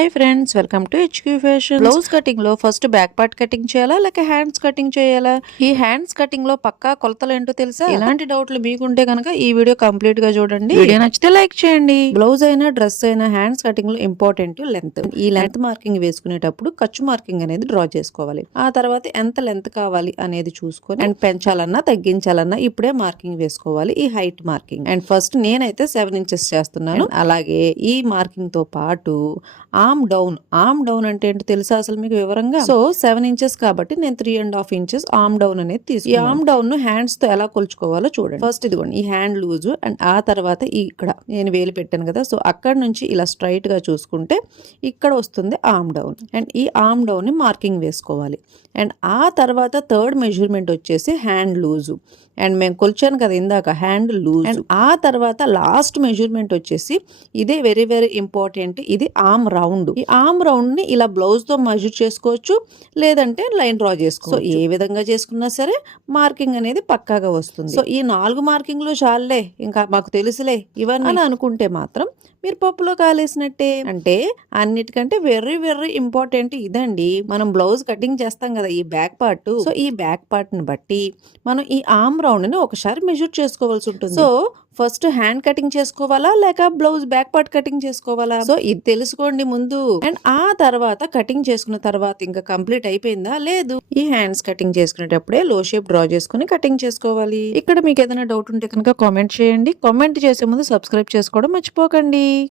Hi friends, welcome to HQ fashion. Blouse cutting లో first back part cutting చేయాలా లేక hands cutting చేయాలా? ఈ హ్యాండ్స్ కటింగ్ లో పక్కా కొలతలు ఏంటో తెలుసా? ఇలాంటి డౌట్లు మీకుంటే కనుక ఈ వీడియో కంప్లీట్ గా చూడండి. వీడియో నచ్చితే లైక్ చేయండి. బ్లౌజ్ అయినా డ్రెస్ అయినా హ్యాండ్స్ కటింగ్ లో ఇంపార్టెంట్ లెంత్. ఈ లెంత్ మార్కింగ్ వేసుకునేటప్పుడు ఖర్చు మార్కింగ్ అనేది డ్రా చేసుకోవాలి. ఆ తర్వాత ఎంత లెంత్ కావాలి అనేది చూసుకొని అండ్ పెంచాలన్నా తగ్గించాలన్నా ఇప్పుడే మార్కింగ్ వేసుకోవాలి. ఈ హైట్ మార్కింగ్ అండ్ ఫస్ట్ నేనైతే 7 ఇంచెస్ చేస్తున్నాను. అలాగే ఈ మార్కింగ్ తో పాటు ఆర్మ్ డౌన్ అంటే ఏంటో తెలుసా అసలు మీకు వివరంగా? సో 7 ఇంచెస్ కాబట్టి నేను 3.5 ఇంచెస్ ఆర్మ్ డౌన్ అనేది తీసుకున్నాను. ఈ ఆర్మ్ డౌన్ ను హ్యాండ్స్ తో ఎలా కొలుచుకోవాలో చూడండి. ఫస్ట్ ఇదిగోండి ఈ హ్యాండ్ లూజ్ అండ్ ఆ తర్వాత ఇక్కడ నేను వేలు పెట్టాను కదా, సో అక్కడ నుంచి ఇలా స్ట్రైట్ గా చూసుకుంటే ఇక్కడ వస్తుంది ఆర్మ్ డౌన్ అండ్ ఈ ఆర్మ్ డౌన్ ని మార్కింగ్ వేసుకోవాలి. అండ్ ఆ తర్వాత థర్డ్ మెజర్మెంట్ వచ్చేసి హ్యాండ్ లూజ్ అండ్ మేము కొలిచాను కదా ఇందాక హ్యాండ్ లూజ్. అండ్ ఆ తర్వాత లాస్ట్ మెజర్మెంట్ వచ్చేసి ఇదే వెరీ వెరీ ఇంపార్టెంట్, ఇది ఆర్మ్ రౌండ్. ఈ ఆర్మ్ రౌండ్ ని ఇలా బ్లౌజ్ తో మెజర్ చేసుకోవచ్చు, లేదంటే లైన్ డ్రా చేసుకోవచ్చు. సో ఏ విధంగా చేసుకున్నా సరే మార్కింగ్ అనేది పక్కాగా వస్తుంది. సో ఈ 4 మార్కింగ్లు చాలులే, ఇంకా మాకు తెలుసులే ఇవన్నీ అని అనుకుంటే మాత్రం మీరు పప్పులో కాలేసినట్టే. అంటే అన్నిటికంటే వెరీ వెరీ ఇంపార్టెంట్ ఇదండి. మనం బ్లౌజ్ కటింగ్ చేస్తాం కదా ఈ బ్యాక్ పార్ట్, సో ఈ బ్యాక్ పార్ట్ ని బట్టి మనం ఈ ఆర్మ్ రౌండ్ ని ఒకసారి మెజర్ చేసుకోవాల్సి ఉంటుంది. సో ఫస్ట్ హ్యాండ్ కటింగ్ చేసుకోవాలా లేక బ్లౌజ్ బ్యాక్ పార్ట్ కటింగ్ చేసుకోవాలా? సో ఇది తెలుసుకోండి ముందు. అండ్ ఆ తర్వాత కటింగ్ చేసుకున్న తర్వాత ఇంకా కంప్లీట్ అయిపోయిందా లేదు, ఈ హ్యాండ్స్ కటింగ్ చేసుకునేటప్పుడే లో షేప్ డ్రా చేసుకుని కటింగ్ చేసుకోవాలి. ఇక్కడ మీకు ఏదైనా డౌట్ ఉంటే కనుక కామెంట్ చేయండి. కామెంట్ చేసే ముందు సబ్స్క్రైబ్ చేసుకోవడం మర్చిపోకండి.